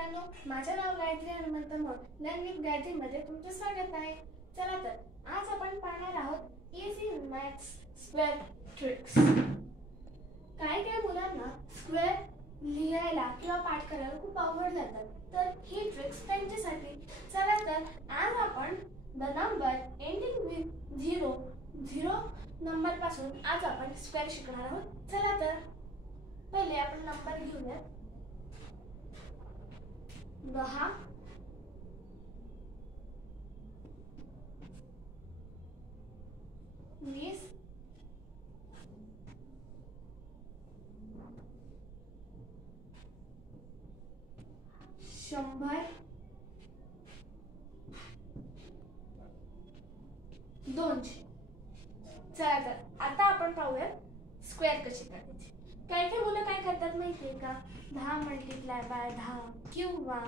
मित्रांनो, माझे नाव गायत्री हनुमंत मोड। Learn with Gayatri मध्ये तुमचे स्वागत आहे। चला तर आज आपण पाहणार आहोत इझी मॅथ्स स्क्वेअर ट्रिक्स। काही मुलांना स्क्वेअर लिहायला किंवा पाठ करायला खूप अवघड जातात, तर ही ट्रिक्स त्यांच्यासाठी। चला तर आज आपण the number ending with 0 number पासून आज आपण स्क्वेअर शिकणार आहोत। चला तर पहिले आपण नंबर घेऊया। 10 20 100 200। चला तर आता आपण पाहूया स्क्वेअर कशी करायची। काही मुलं काय करतात माहितीये का, 10 मल्टिप्लाय बाय 10 किंवा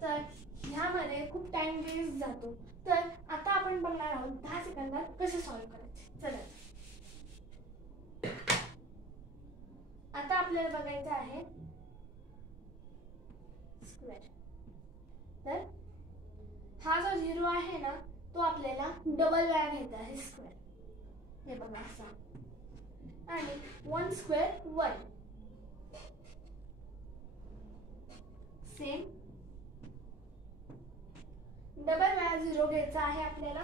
तर ह्यामध्ये खूप टाइम वेस्ट जातो। तर आता आपण बघणार आहोत 10 सेकंदात कसे सॉल्व्ह करायचे। चला आता आपल्याला बघायचं आहे स्क्वेअर। तर हा जो 0 आहे ना, तो आपल्याला डबल वेळा घ्यायचा आहे स्क्वेअर। हे बघा असा, आणि 1 स्क्वेअर 1 सेम डबल वेळा 0 घ्यायचा आहे आपल्याला।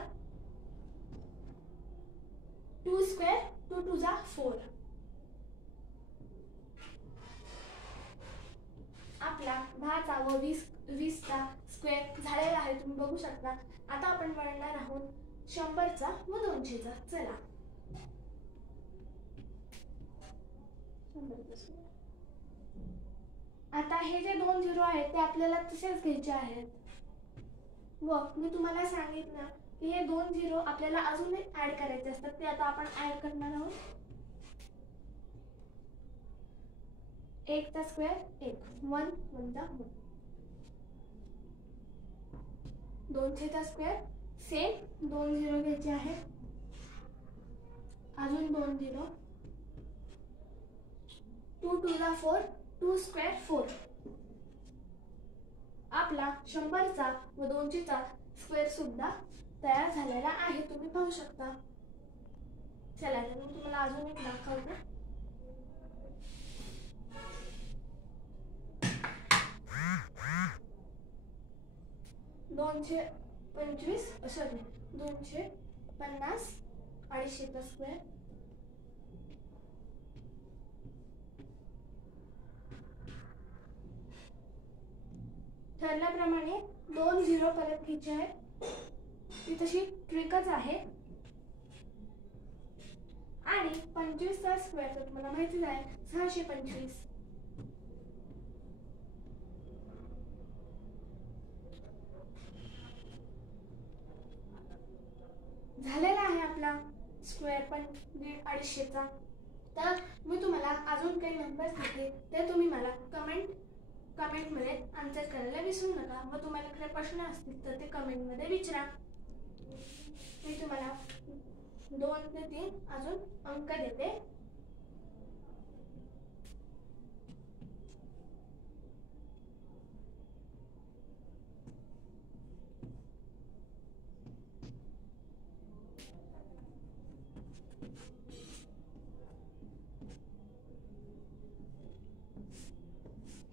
2 स्क्वेअर 2 2 जा 4। आपला 10 चा व 20 चा स्क्वेअर झालेला आहे, तुम्ही बघू शकता। आता आपण बनवणार आहोत 100 चा व 200 चा। चला आता हे जे 2 0 आहेत ते आपल्याला तसेच घ्यायचे आहेत, व मी तुम्हाला सांगितलं की हे 2 0 आपल्याला अजून ऍड करायचे असतात, ते आता आपण ऍड करणार आहोत। 1 चा स्क्वेअर 1 1 1 चा 1। 200 चा स्क्वेअर सेम 2 0 घ्यायचे आहेत, अजून 2 0। 2 2 जा 4 2 स्क्वेअर 4। आपला 100 चा व 200 चा स्क्वेअर सुद्धा तयार झालेला आहे, तुम्ही पाहू शकता। चला तर मी तुम्हाला अजून एक दाखवते। दोनशे 250 250 चा स्क्वेअर। ठरल्याप्रमाणे 2 0 परत घ्यायचे आहेत, ती तशी ट्रिकच आहे। आणि 25 चा स्क्वेअर तर तुम्हाला माहितीच आहे 625। झालेला आहे आपला स्क्वेअर पण 150 चा। तर मी तुम्हाला अजून काही नंबर्स देते, ते तुम्ही मला कमेंट मध्ये आन्सर करायला विसरू नका, व तुम्हाला काही प्रश्न असतील तर ते कमेंट मध्ये विचारा। मी तुम्हाला 2 ते 3 अजून अंक देते।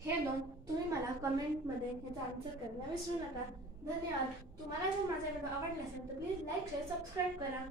हे 2 तुम्ही मला कमेंट मध्ये ह्याचा आन्सर करायला विसरू नका। धन्यवाद। तुम्हाला जर माझा व्हिडिओ आवडला असेल तर प्लीज लाईक शेअर सबस्क्राईब करा।